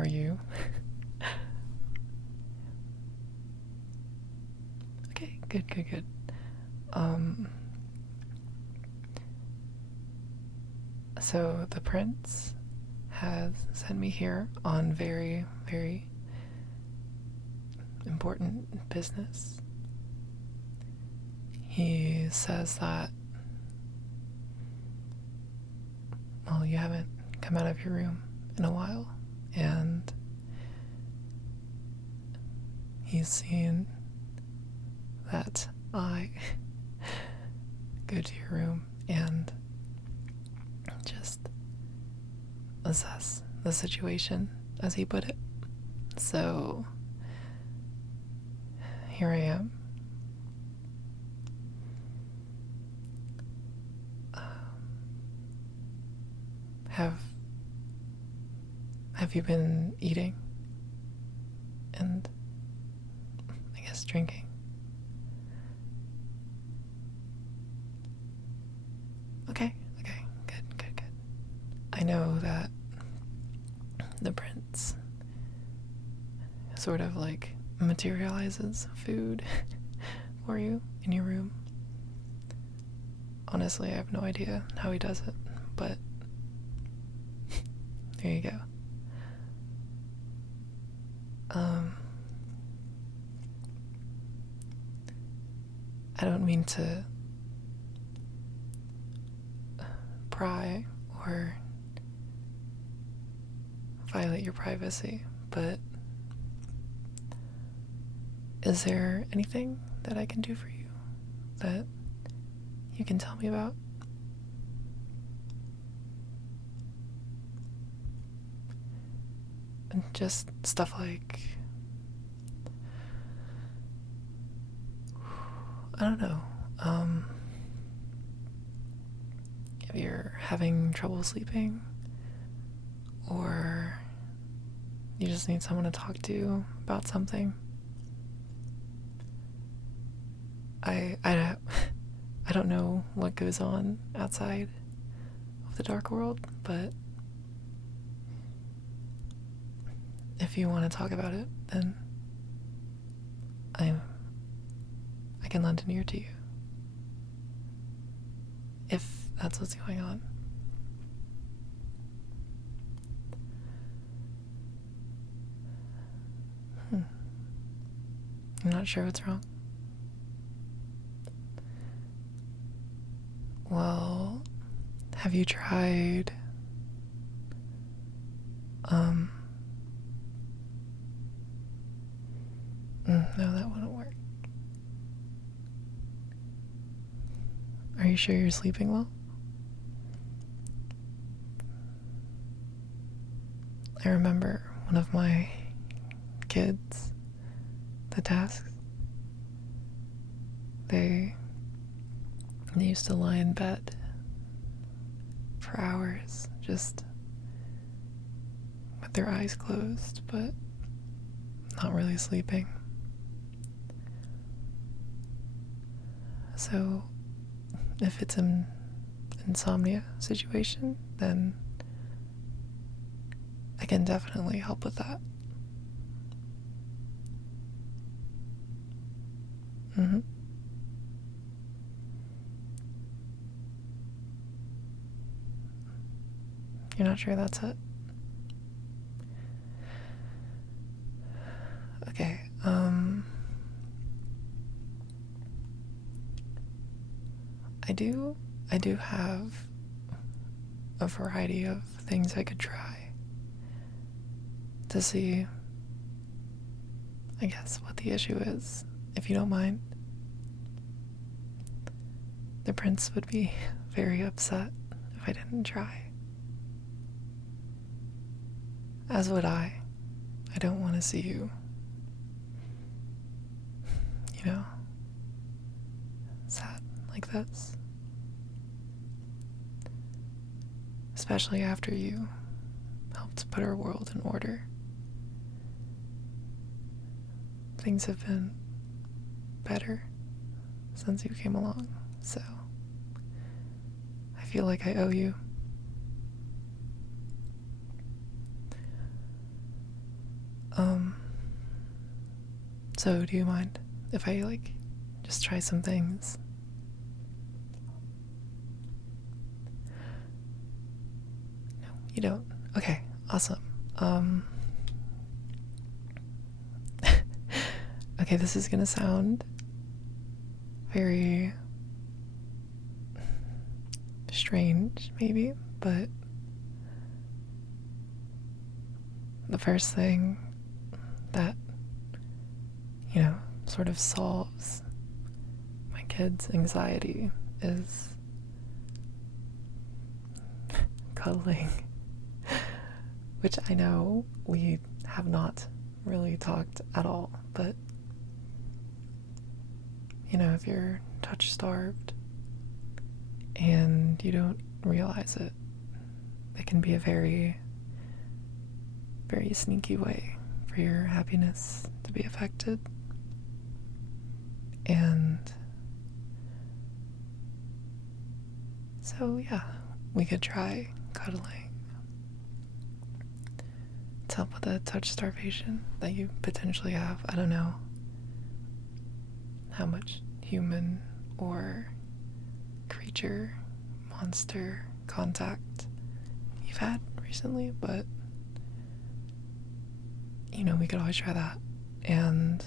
are you? Okay, good, good, good. So the prince has sent me here on very, very important business. He says that, well, you haven't come out of your room in a while, and he's seen that I go to your room and just assess the situation, as he put it. So here I am. Have you been eating and I guess drinking? Okay, good. I know that the prince sort of like materializes food for you in your room. Honestly, I have no idea how he does it, but there you go. I don't mean to pry or violate your privacy, but is there anything that I can do for you that you can tell me about? And just stuff like, I don't know, if you're having trouble sleeping, or you just need someone to talk to about something. I don't know what goes on outside of the dark world, but if you want to talk about it, then I can lend an ear to you. If that's what's going on. I'm not sure what's wrong. Well, have you tried no, that wouldn't work. Are you sure you're sleeping well? I remember one of my kids, the tasks, they used to lie in bed for hours just with their eyes closed, but not really sleeping. So if it's an insomnia situation, then I can definitely help with that. You're not sure that's it? Okay, I do have a variety of things I could try to see, I guess, what the issue is, if you don't mind. The prince would be very upset if I didn't try. As would I. I don't want to see you, sad like this. Especially after you helped put our world in order. Things have been better since you came along, so I feel like I owe you. Um, so do you mind if I like just try some things? No, you don't. Okay, awesome. Okay, this is gonna sound very strange, maybe, but the first thing that, sort of solves my kids' anxiety is cuddling, which I know we have not really talked at all, but if you're touch starved and you don't realize it, it can be a very, very sneaky way for your happiness to be affected. And so, yeah, we could try cuddling to help with the touch starvation that you potentially have. I don't know how much human or creature, monster contact you've had recently, but we could always try that. And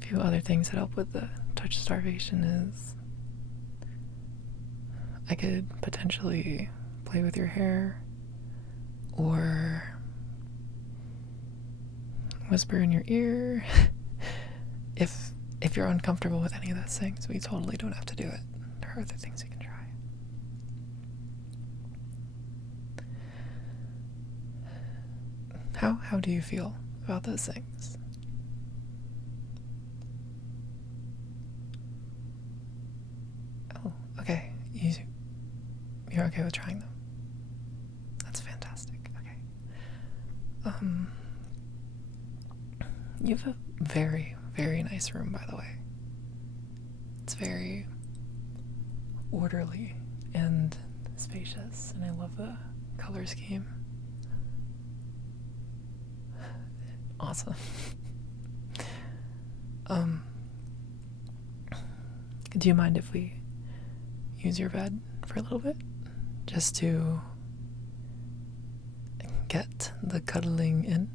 a few other things that help with the touch starvation is I could potentially play with your hair or whisper in your ear. If you're uncomfortable with any of those things, we totally don't have to do it. There are other things we can try. How do you feel about those things? Oh, okay. You're okay with trying them. That's fantastic. Okay. You have a very, very nice room, by the way. It's very orderly and spacious, and I love the color scheme. Awesome. Do you mind if we use your bed for a little bit? Just to get the cuddling in?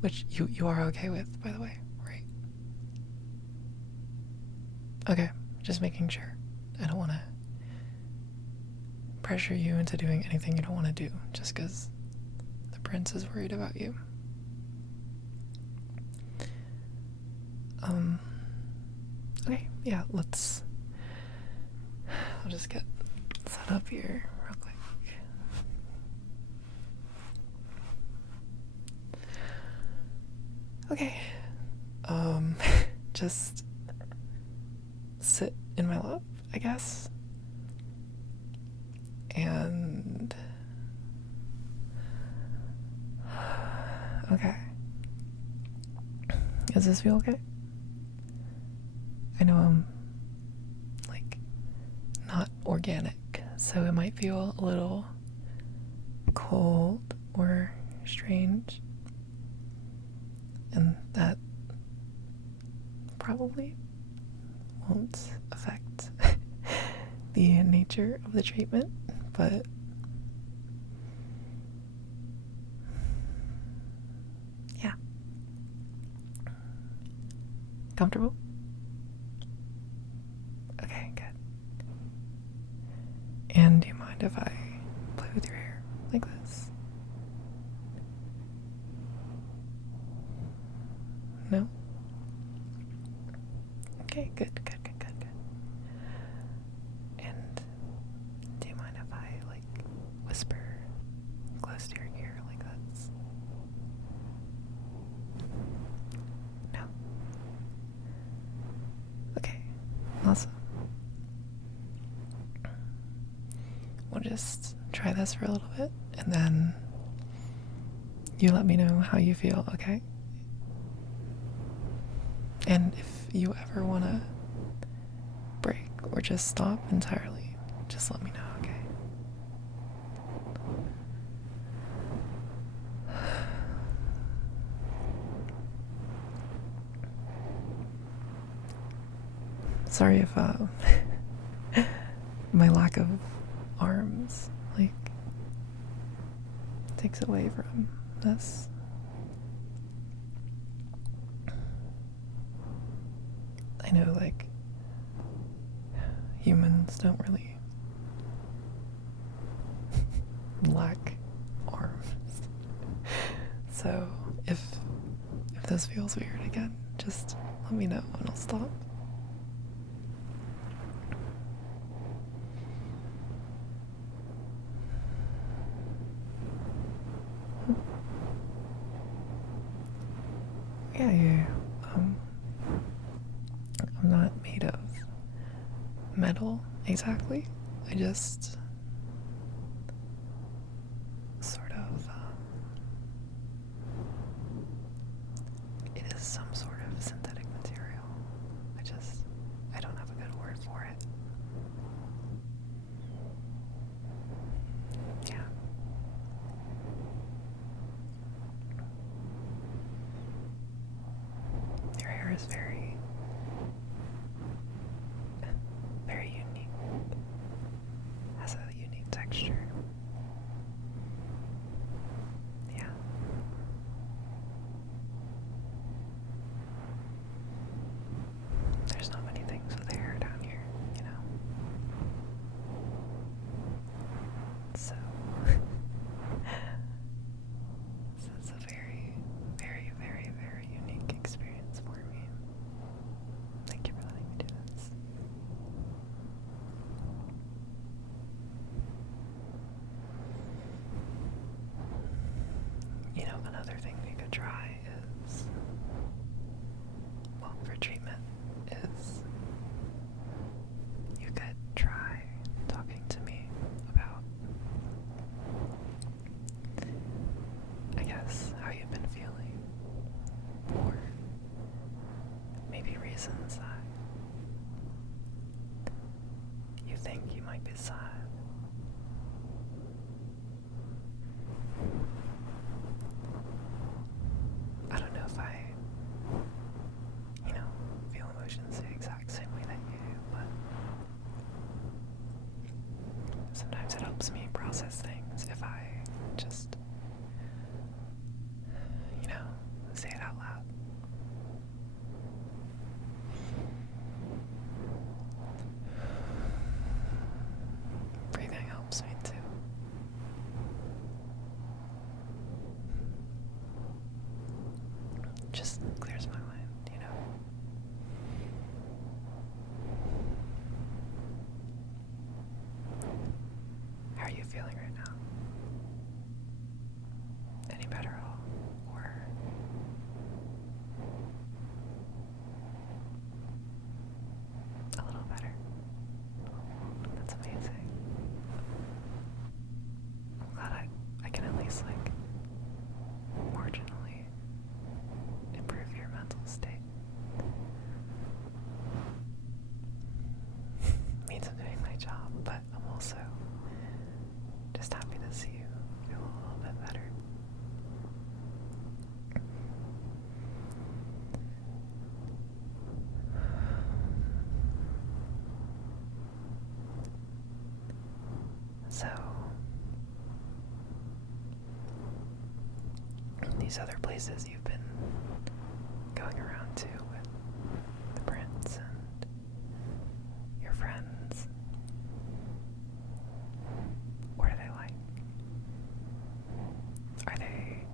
Which you are okay with, by the way, right? Okay, just making sure. I don't want to pressure you into doing anything you don't want to do just because the prince is worried about you. Okay, yeah, I'll just get set up here real quick. Okay, just sit in my lap, I guess. And okay. Does this feel okay? I know I'm like not organic, so it might feel a little cold or strange, and that probably won't affect the nature of the treatment, but yeah. Comfortable? Okay, good. And do you mind if I play with your hair like this? No? Okay, good. And do you mind if I whisper close to your ear like this? No? Okay, awesome. We'll just try this for a little bit, and then you let me know how you feel, okay? And if you ever want to break or just stop entirely, just let me know, okay? Sorry if my lack of arms like takes away from this. I know, like, humans don't really lack arms. So if this feels weird again, just let me know and I'll stop. Yeah. I'm not made of metal exactly. I just sort of, it is some sort of synthetic material. I don't have a good word for it. Yeah. Your hair is very, very unique. Has a unique texture. Yeah. There's not many things with hair down here, you know? So, it's a very, very, very, very unique experience for me. Thank you for letting me do this. You know, another thing we could try is, well, for treatment, is you could try talking to me about, I guess, how you've been feeling, or maybe reasons that you think you might be sad. I don't know if I, feel emotions the exact same way that you do, but sometimes it helps me process things if I just, say it out loud. Breathing helps me too. Just clears my mind, How are you feeling right now? Any better at all? Or a little better? That's amazing. I'm glad I can at least, marginally improve your mental state. Means I'm doing my job, but I'm also just happy to see you feel a little bit better. So, these other places you've been going around to with the prince and your friends, what are they like? Are they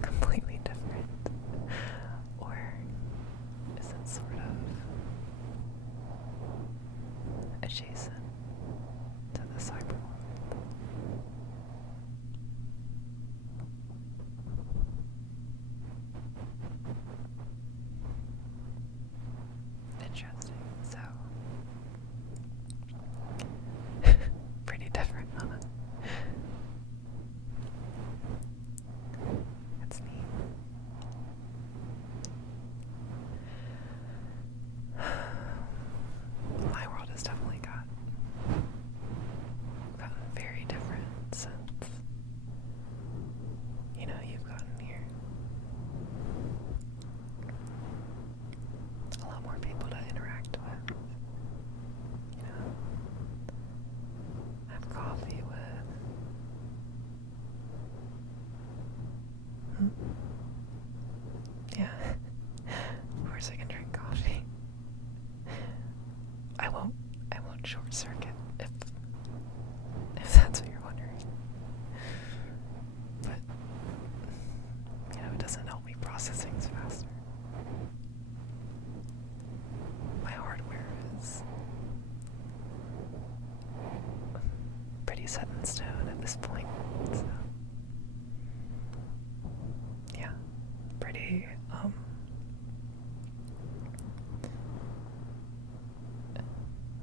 completely different? Or is it sort of adjacent to the cyber world? pretty set in stone at this point. So, yeah, pretty,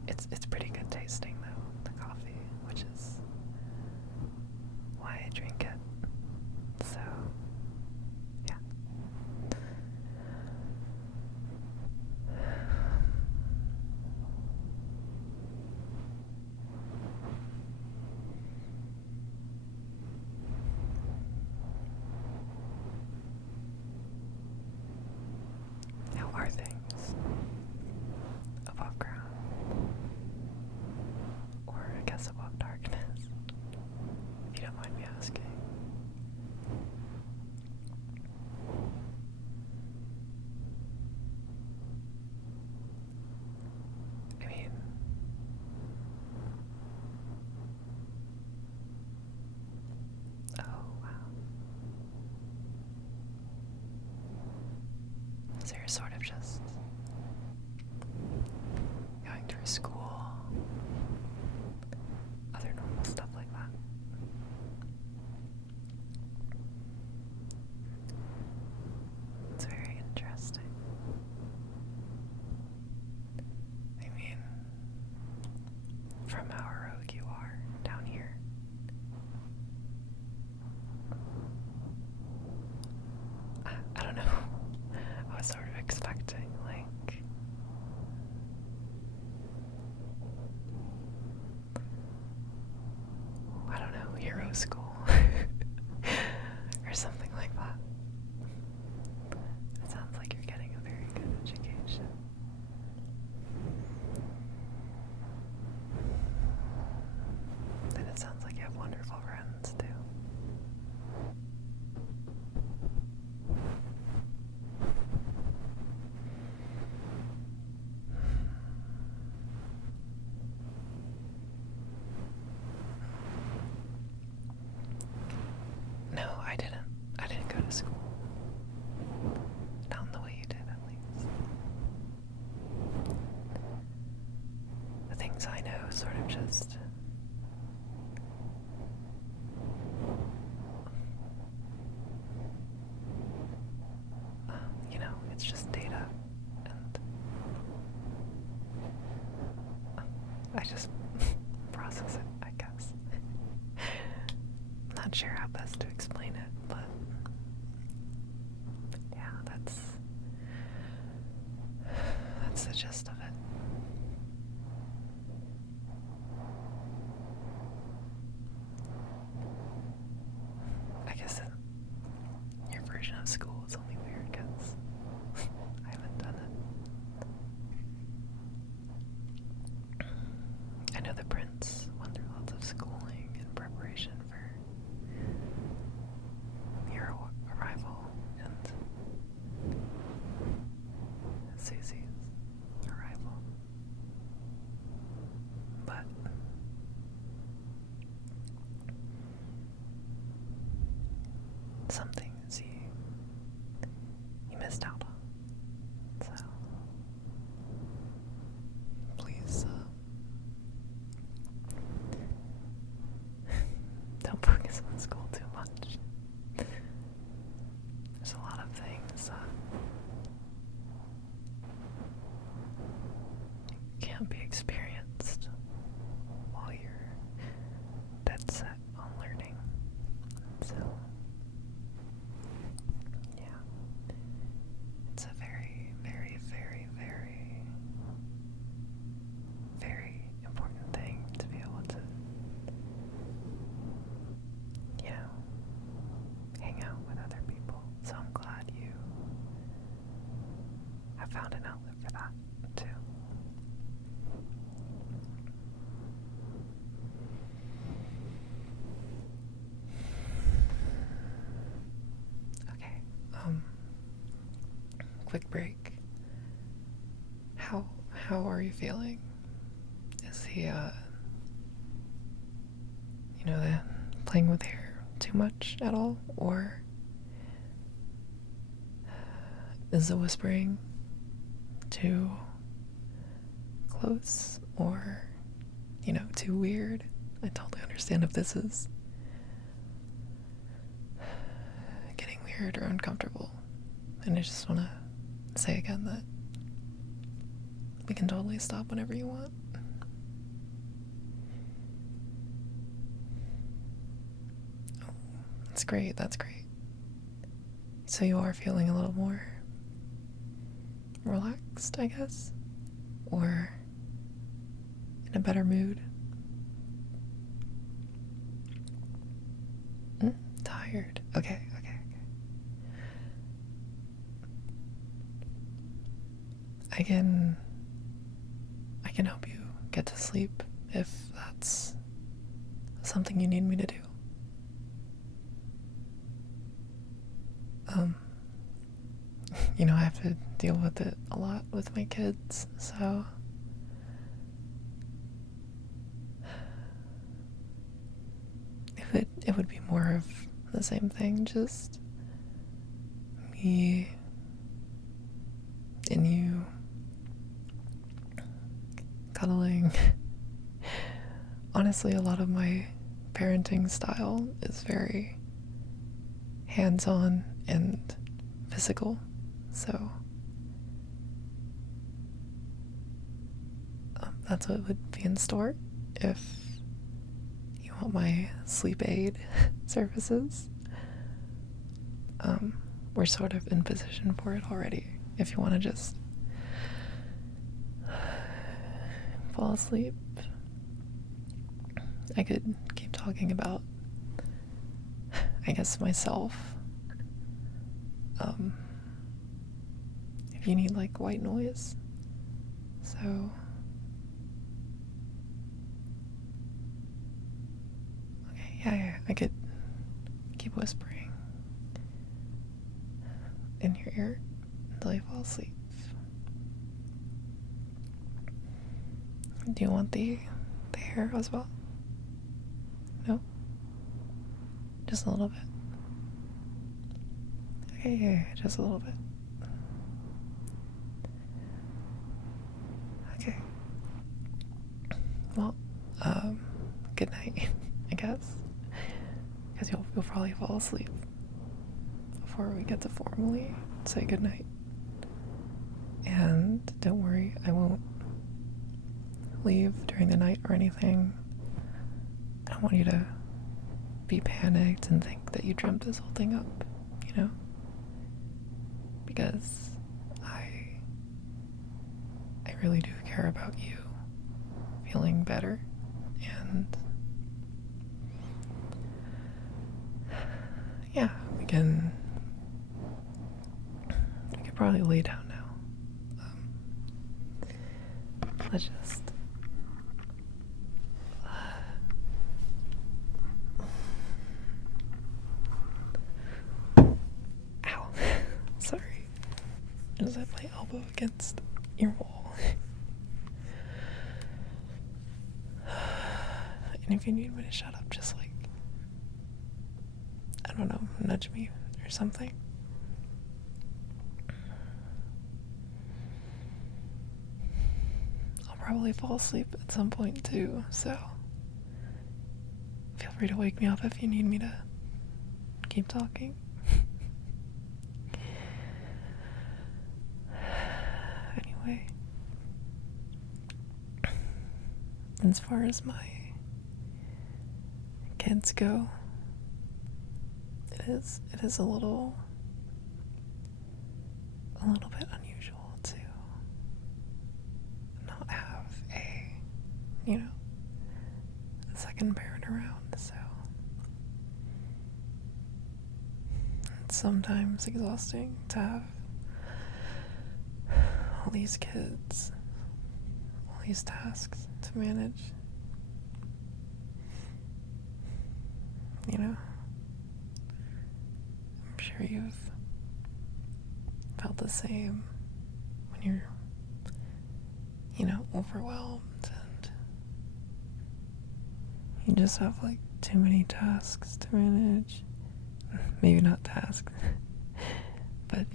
it's pretty good tasting though, the coffee, which is why I drink it. So, yeah. How are things above ground? Or I guess above darkness, if you don't mind me asking. I mean, oh wow. So you're sort of just going through school, other normal stuff like that. It's very interesting. I mean, from how heroic you are down here, I don't know. I was sort of expecting, like, I don't know, hero school or something like that. It sounds like you're getting a very good education. And it sounds like you have wonderful friends too. No, I didn't. I didn't go to school. Not in the way you did, at least. The things I know sort of just it's just data, and I just process it, I guess. I'm not sure how best to explain it, but yeah, that's the gist of it. I guess your version of school is only weird because I haven't done it. I know the prince went through lots of schooling in preparation for your arrival and Susie's arrival. But some things you missed out on. So please don't focus on school too much. There's a lot of things can't be experienced while you're dead set on learning. So yeah, it's a very, very, very, very, very important thing to be able to, hang out with other people. So I'm glad you have found an outlet for that, too. Okay, quick break. How are you feeling? Is he, playing with hair too much at all? Or is the whispering too close? Or, too weird? I totally understand. understand if this is getting weird or uncomfortable. And I just want to say again that we can totally stop whenever you want. Oh, that's great, that's great. So you are feeling a little more relaxed, I guess? Or in a better mood? Tired. Okay. I can help you get to sleep if that's something you need me to do. I have to deal with it a lot with my kids, so it would be more of the same thing, just me and you cuddling. Honestly, a lot of my parenting style is very hands-on and physical, so that's what would be in store if you want my sleep aid services. We're sort of in position for it already. If you want to just fall asleep, I could keep talking about, I guess, myself. If you need like white noise. So okay, yeah, I could keep whispering in your ear until you fall asleep. Do you want the hair as well? No? Just a little bit. Okay, yeah, just a little bit. Okay. Well, good night, I guess. Because you'll probably fall asleep before we get to formally say goodnight. And don't worry, I won't leave during the night or anything. I don't want you to be panicked and think that you dreamt this whole thing up, because I really do care about you feeling better, and yeah, we could probably lay down now. Let's just ow, sorry, just had my elbow against your wall. And if you need me to shut up, just like, I don't know, nudge me or something. I'll probably fall asleep at some point too, so feel free to wake me up if you need me to keep talking. Anyway, as far as my kids go, it is a little bit unusual to not have a second parent around, so it's sometimes exhausting to have all these kids, all these tasks to manage. I'm sure you've felt the same when you're, overwhelmed and you just have like too many tasks to manage. Maybe not tasks, but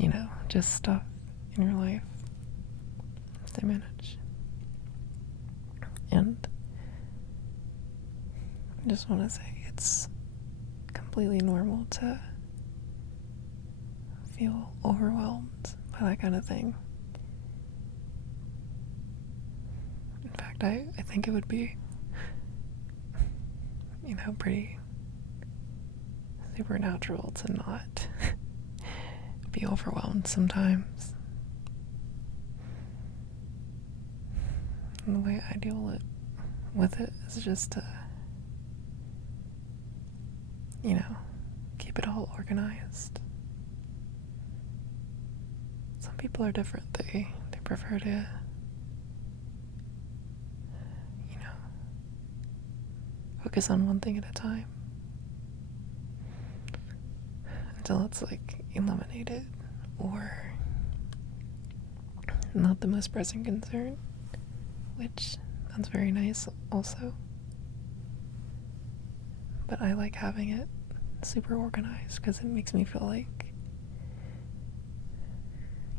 just stuff in your life to manage. And I just want to say it's completely normal to feel overwhelmed by that kind of thing. In fact, I think it would be, pretty supernatural to not be overwhelmed sometimes. And the way I deal with it is just to, keep it all organized. Some people are different. They prefer to, focus on one thing at a time until it's like eliminated or not the most pressing concern, which that's very nice also. But I like having it super organized because it makes me feel like,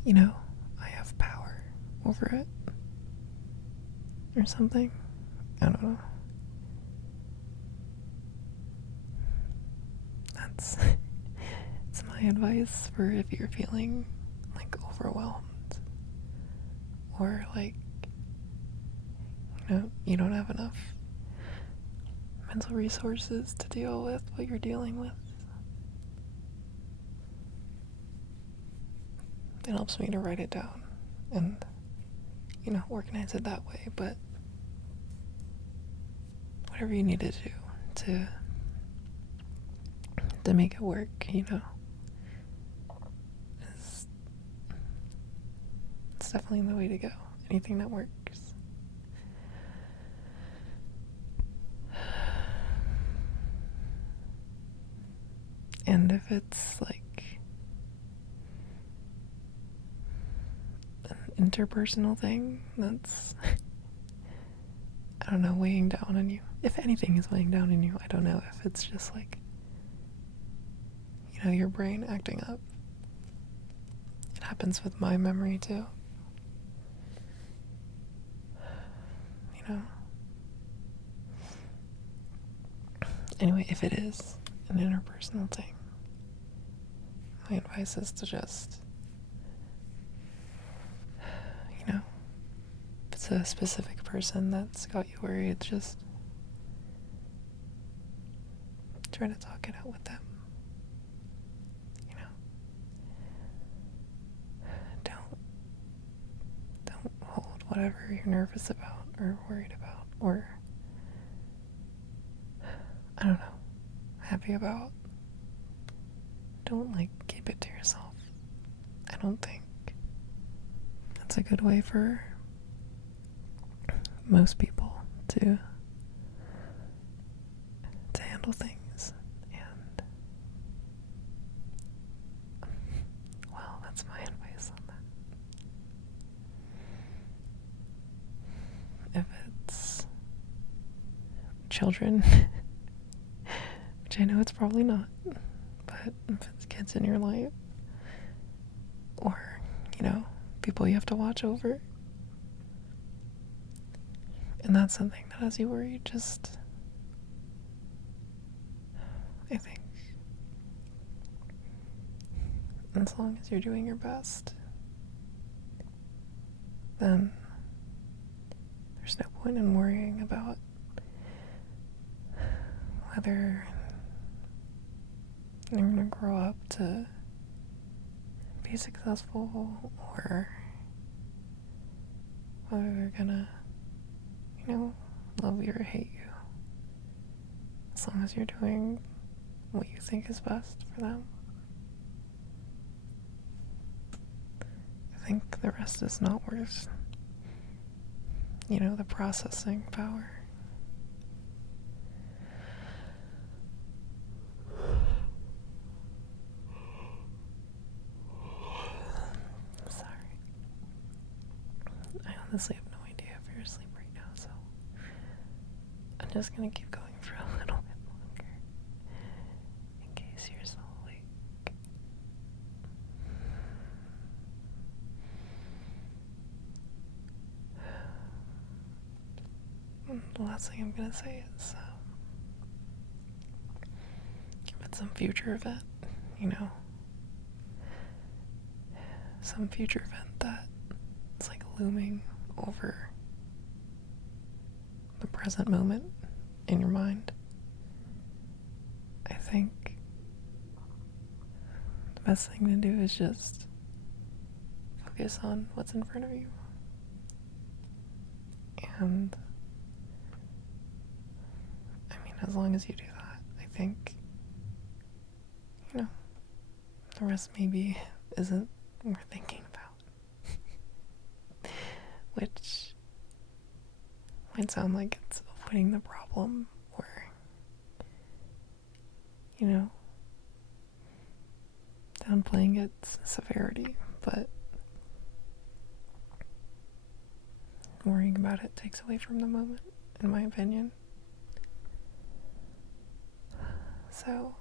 I have power over it or something. I don't know. It's my advice for if you're feeling like overwhelmed or like, you don't have enough mental resources to deal with what you're dealing with. It helps me to write it down and, organize it that way, but whatever you need to do to make it work, it's definitely the way to go. Anything that works. And if it's like an interpersonal thing that's, I don't know, weighing down on you. If anything is weighing down on you, I don't know if it's just like, your brain acting up. It happens with my memory too. Anyway, if it is an interpersonal thing, my advice is to just, if it's a specific person that's got you worried, just try to talk it out with them. Don't hold whatever you're nervous about or worried about or, I don't know, happy about. Don't keep it to yourself. I don't think that's a good way for most people to handle things. And well, that's my advice on that. If it's children, which I know it's probably not, but if it's kids in your life or, people you have to watch over, and that's something that has you worried, just, I think, as long as you're doing your best, then there's no point in worrying about whether you're going to grow up to be successful or whether they're going to, love you or hate you. As long as you're doing what you think is best for them. I think the rest is not worth, the processing power. Sorry. I honestly have no idea if you're asleep right now, so I'm just gonna keep going for a little bit longer in case you're still awake. The last thing I'm gonna say is some future event, you know? Some future event that it's like looming over the present moment in your mind. I think the best thing to do is just focus on what's in front of you. And I mean, as long as you do that, I think, you know, the rest maybe isn't worth thinking about. Which might sound like it's avoiding the problem or, you know, downplaying its severity, but worrying about it takes away from the moment, in my opinion. So